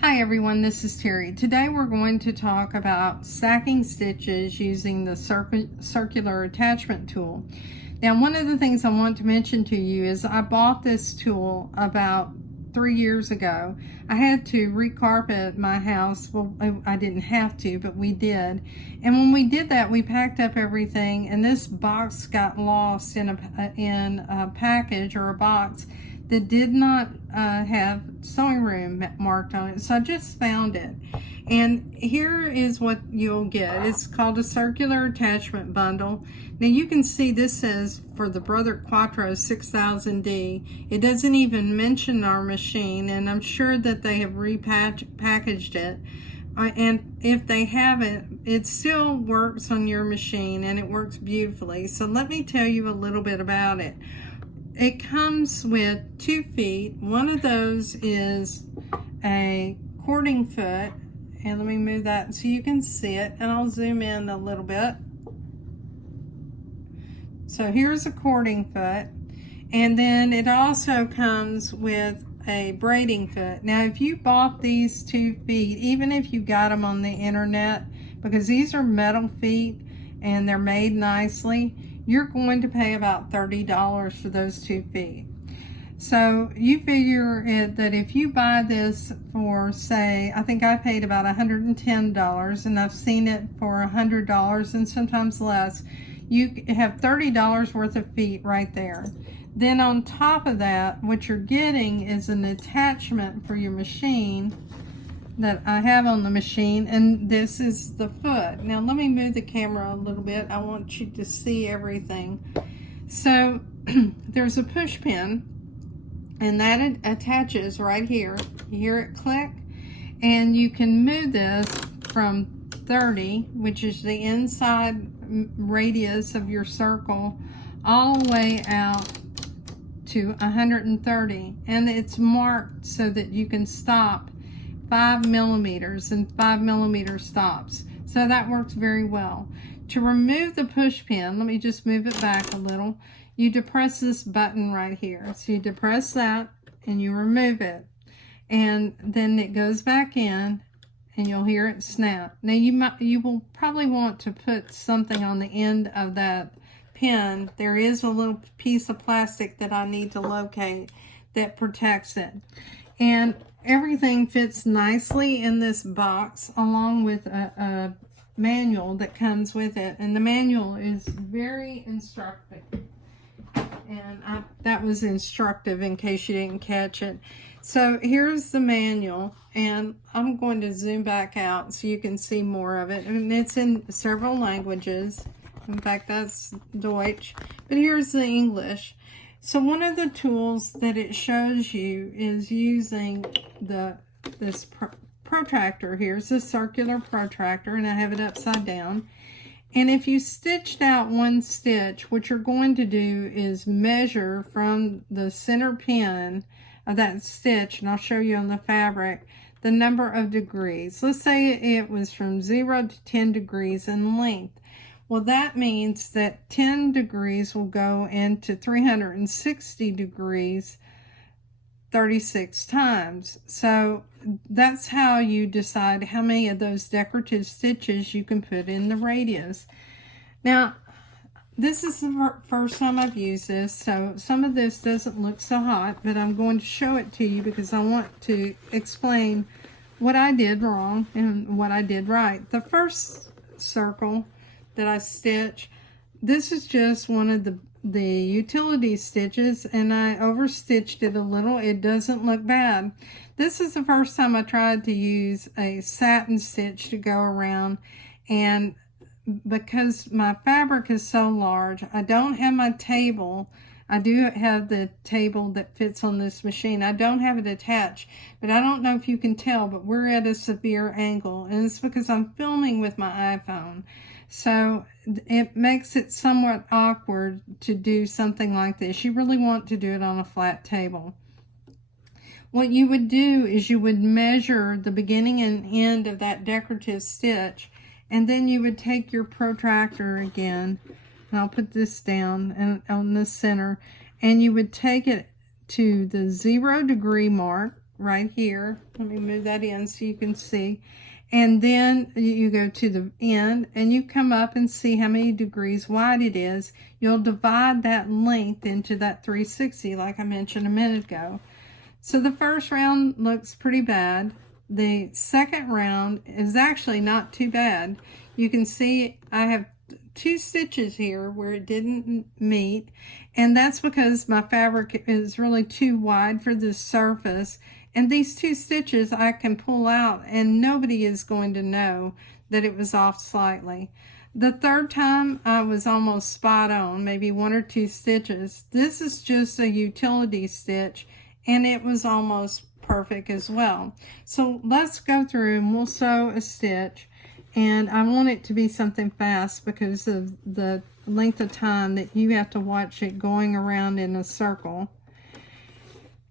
Hi everyone, this is Terry. Today we're going to talk about stacking stitches using the circular attachment tool. Now, one of the things I want to mention to you is I bought this tool about 3 years ago. I had to recarpet my house. Well, I didn't have to, but we did. And when we did that, we packed up everything, and this box got lost in a package or a box that did not have sewing room marked on it. So I just found it. And here is what you'll get. It's called a circular attachment bundle. Now you can see this says for the Brother Quattro 6000D. It doesn't even mention our machine, and I'm sure that they have repackaged it. And if they haven't, it still works on your machine and it works beautifully. So let me tell you a little bit about it. It comes with 2 feet. One of those is a cording foot, and let me move that so you can see it, and I'll zoom in a little bit. So here's a cording foot, and then it also comes with a braiding foot. Now if you bought these 2 feet, even if you got them on the internet, because these are metal feet and they're made nicely, you're going to pay about $30 for those 2 feet. So you figure it that if you buy this for, say, I think I paid about $110, and I've seen it for $100 and sometimes less, you have $30 worth of feet right there. Then on top of that, what you're getting is an attachment for your machine that I have on the machine, and this is the foot. Now let me move the camera a little bit. I want you to see everything. So there's a push pin, and that attaches right here. You hear it click, and you can move this from 30, which is the inside radius of your circle, all the way out to 130, and it's marked so that you can stop 5 millimeters and 5 millimeter stops. So that works very well. To remove the push pin, let me just move it back a little. You depress this button right here. So you depress that and you remove it. And then it goes back in and you'll hear it snap. Now you will probably want to put something on the end of that pin. There is a little piece of plastic that I need to locate that protects it. And everything fits nicely in this box, along with a manual that comes with it. And the manual is very instructive. And that was instructive in case you didn't catch it. So here's the manual, and I'm going to zoom back out so you can see more of it. And it's in several languages. In fact, that's Deutsch. But here's the English. So one of the tools that it shows you is using this protractor here. It's a circular protractor, and I have it upside down. And if you stitched out one stitch, what you're going to do is measure from the center pin of that stitch, and I'll show you on the fabric, the number of degrees. Let's say it was from 0 to 10 degrees in length. Well, that means that 10 degrees will go into 360 degrees 36 times. So that's how you decide how many of those decorative stitches you can put in the radius. Now, this is the first time I've used this, so some of this doesn't look so hot, but I'm going to show it to you because I want to explain what I did wrong and what I did right. The first circle that I stitch, this is just one of the utility stitches, and I overstitched it a little. It doesn't look bad. This is the first time I tried to use a satin stitch to go around, and because my fabric is so large, I don't have my table. I do have the table that fits on this machine. I don't have it attached, but I don't know if you can tell, but we're at a severe angle, and it's because I'm filming with my iPhone. So it makes it somewhat awkward to do something like this. You really want to do it on a flat table. What you would do is you would measure the beginning and end of that decorative stitch, and then you would take your protractor again, and I'll put this down and on the center, and you would take it to the 0 degree mark, right here. Let me move that in so you can see. And then you go to the end and you come up and see how many degrees wide it is. You'll divide that length into that 360 like I mentioned a minute ago. So the first round looks pretty bad. The second round is actually not too bad. You can see I have 2 stitches here where it didn't meet, and that's because my fabric is really too wide for this surface, and these 2 stitches I can pull out and nobody is going to know that it was off slightly. The third time I was almost spot on, maybe 1 or 2 stitches. This is just a utility stitch and it was almost perfect as well. So let's go through and we'll sew a stitch. And I want it to be something fast because of the length of time that you have to watch it going around in a circle.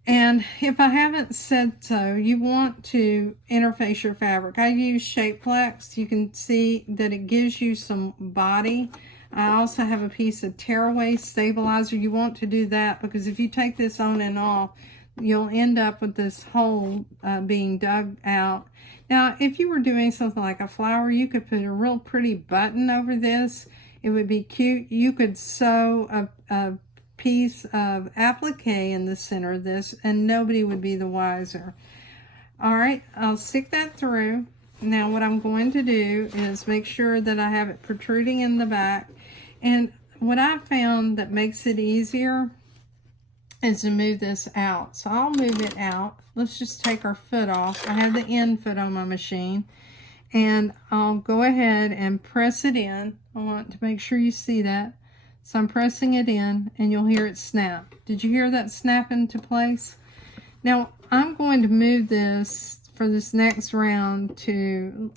And if I haven't said so, you want to interface your fabric. I use Shape Flex. You can see that it gives you some body. I also have a piece of tearaway stabilizer. You want to do that because if you take this on and off, you'll end up with this hole being dug out. Now, if you were doing something like a flower, you could put a real pretty button over this. It would be cute. You could sew a piece of applique in the center of this and nobody would be the wiser. All right, I'll stick that through. Now what I'm going to do is make sure that I have it protruding in the back. And what I found that makes it easier is to move this out. So I'll move it out. Let's just take our foot off. I have the end foot on my machine and I'll go ahead and press it in. I want to make sure you see that. So I'm pressing it in and you'll hear it snap. Did you hear that snap into place? Now I'm going to move this for this next round to,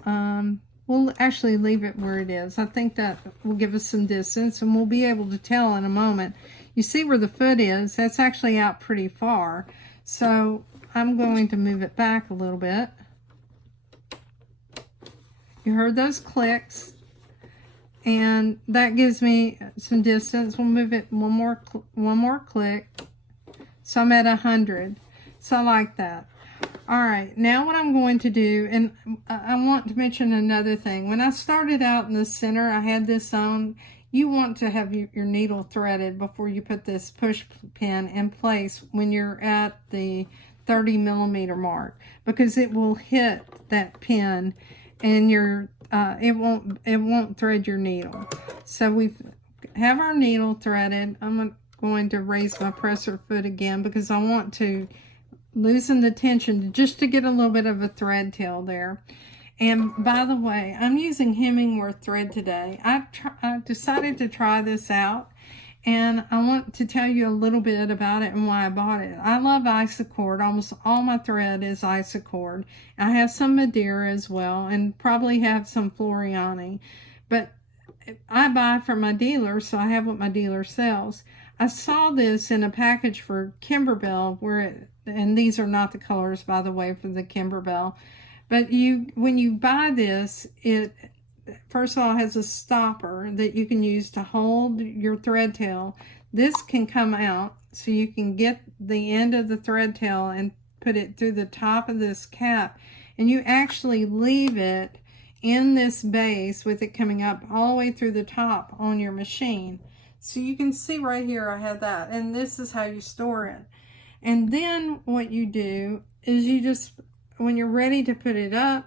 we'll actually leave it where it is. I think that will give us some distance and we'll be able to tell in a moment. You see where the foot is? That's actually out pretty far. So I'm going to move it back a little bit. You heard those clicks. And that gives me some distance. We'll move it one more click. So I'm at 100. So I like that. All right, now what I'm going to do, and I want to mention another thing. When I started out in the center, I had this on. You want to have your needle threaded before you put this push pin in place when you're at the 30 millimeter mark, because it will hit that pin and it won't thread your needle. So we have our needle threaded. I'm going to raise my presser foot again because I want to loosen the tension just to get a little bit of a thread tail there. And by the way, I'm using Hemingworth thread today. I decided to try this out, and I want to tell you a little bit about it and why I bought it. I love Isacord. Almost all my thread is Isacord. I have some Madeira as well, and probably have some Floriani. But I buy from my dealer, so I have what my dealer sells. I saw this in a package for Kimberbell, and these are not the colors, by the way, for the Kimberbell. But when you buy this, it first of all has a stopper that you can use to hold your thread tail. This can come out, so you can get the end of the thread tail and put it through the top of this cap. And you actually leave it in this base with it coming up all the way through the top on your machine. So you can see right here I have that. And this is how you store it. And then what you do is you just, when you're ready to put it up,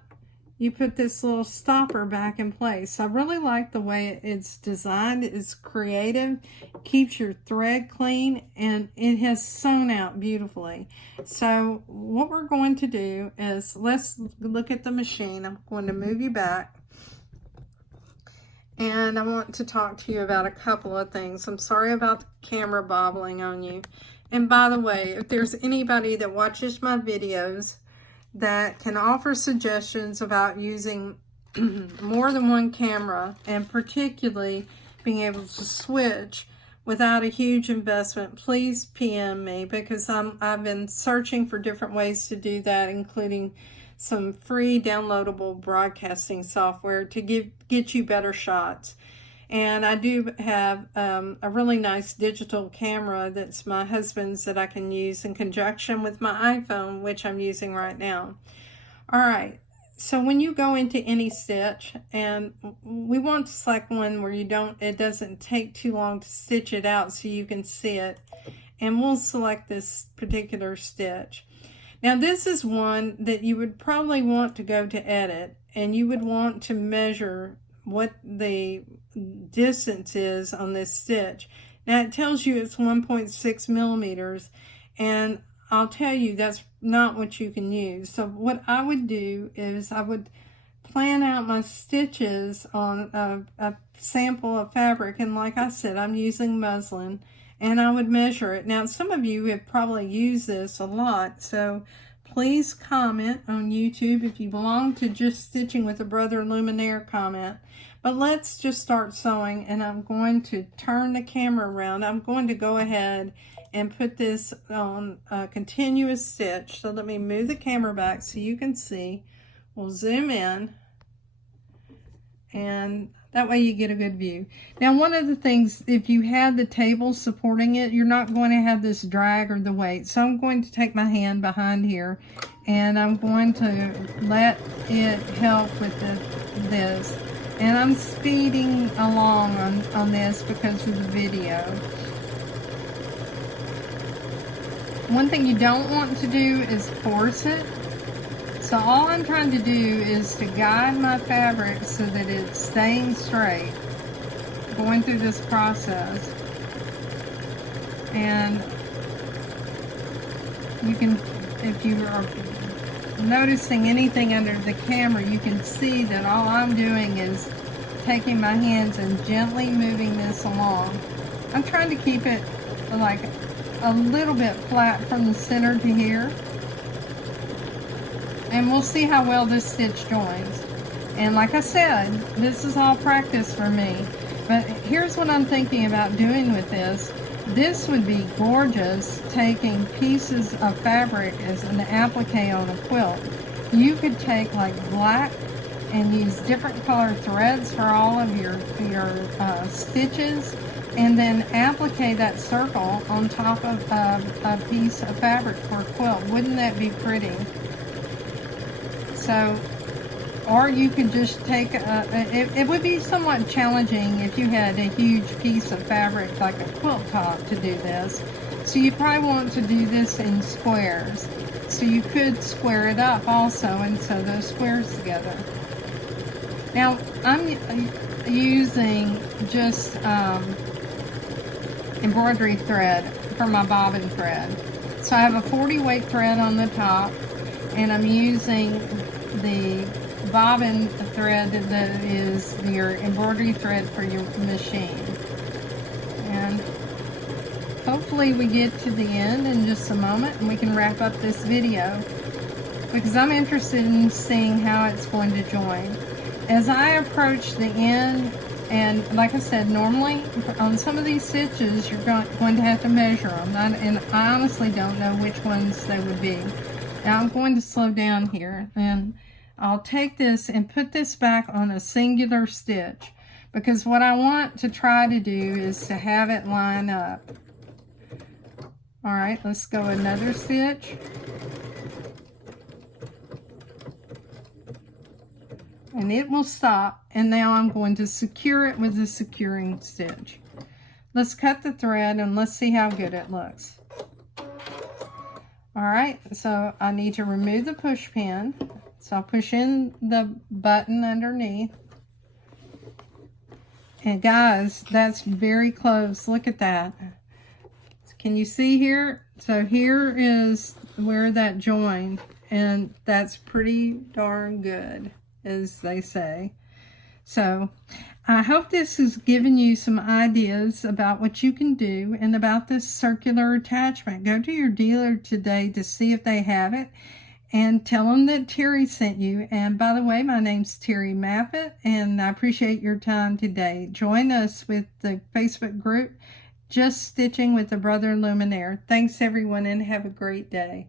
you put this little stopper back in place. I really like the way it's designed. It's creative, keeps your thread clean, and it has sewn out beautifully. So what we're going to do is, let's look at the machine. I'm going to move you back. And I want to talk to you about a couple of things. I'm sorry about the camera bobbling on you. And by the way, if there's anybody that watches my videos that can offer suggestions about using more than one camera, and particularly being able to switch without a huge investment, please PM me, because I've been searching for different ways to do that, including some free downloadable broadcasting software to get you better shots. And I do have a really nice digital camera that's my husband's that I can use in conjunction with my iPhone, which I'm using right now. All right, so when you go into any stitch, and we want to select one where it doesn't take too long to stitch it out so you can see it. And we'll select this particular stitch. Now this is one that you would probably want to go to edit, and you would want to measure what the distance is on this stitch. Now it tells you it's 1.6 millimeters, and I'll tell you that's not what you can use. So what I would do is I would plan out my stitches on a sample of fabric, and like I said, I'm using muslin, and I would measure it. Now some of you have probably used this a lot, so please comment on YouTube if you belong to Just Stitching with a Brother Luminaire, comment. But let's just start sewing, and I'm going to turn the camera around. I'm going to go ahead and put this on a continuous stitch. So let me move the camera back so you can see. We'll zoom in, and that way you get a good view. Now, one of the things, if you have the table supporting it, you're not going to have this drag or the weight. So I'm going to take my hand behind here, and I'm going to let it help with this. And I'm speeding along on this because of the video. One thing you don't want to do is force it. So all I'm trying to do is to guide my fabric so that it's staying straight, going through this process. And you can, if you are noticing anything under the camera, you can see that all I'm doing is taking my hands and gently moving this along. I'm trying to keep it like a little bit flat from the center to here. And we'll see how well this stitch joins. And like I said, this is all practice for me. But here's what I'm thinking about doing with this. This would be gorgeous, taking pieces of fabric as an applique on a quilt. You could take like black and use different color threads for all of your stitches, and then applique that circle on top of a piece of fabric for a quilt. Wouldn't that be pretty? So, or you could just take, it would be somewhat challenging if you had a huge piece of fabric like a quilt top to do this. So you probably want to do this in squares. So you could square it up also and sew those squares together. Now I'm using just embroidery thread for my bobbin thread. So I have a 40 weight thread on the top, and I'm using the bobbin thread that is your embroidery thread for your machine. And hopefully we get to the end in just a moment and we can wrap up this video, because I'm interested in seeing how it's going to join. As I approach the end, and like I said, normally on some of these stitches you're going to have to measure them, and I honestly don't know which ones they would be. Now I'm going to slow down here, and I'll take this and put this back on a singular stitch, because what I want to try to do is to have it line up. All right, let's go another stitch. And it will stop, and now I'm going to secure it with a securing stitch. Let's cut the thread and let's see how good it looks. All right, so I need to remove the push pin. So I'll push in the button underneath. And guys, that's very close. Look at that. Can you see here? So here is where that joined, and that's pretty darn good, as they say. So I hope this has given you some ideas about what you can do and about this circular attachment. Go to your dealer today to see if they have it, and tell them that Terry sent you. And by the way, my name's Terry Maffitt, and I appreciate your time today. Join us with the Facebook group, Just Stitching with a Brother Luminaire. Thanks everyone, and have a great day.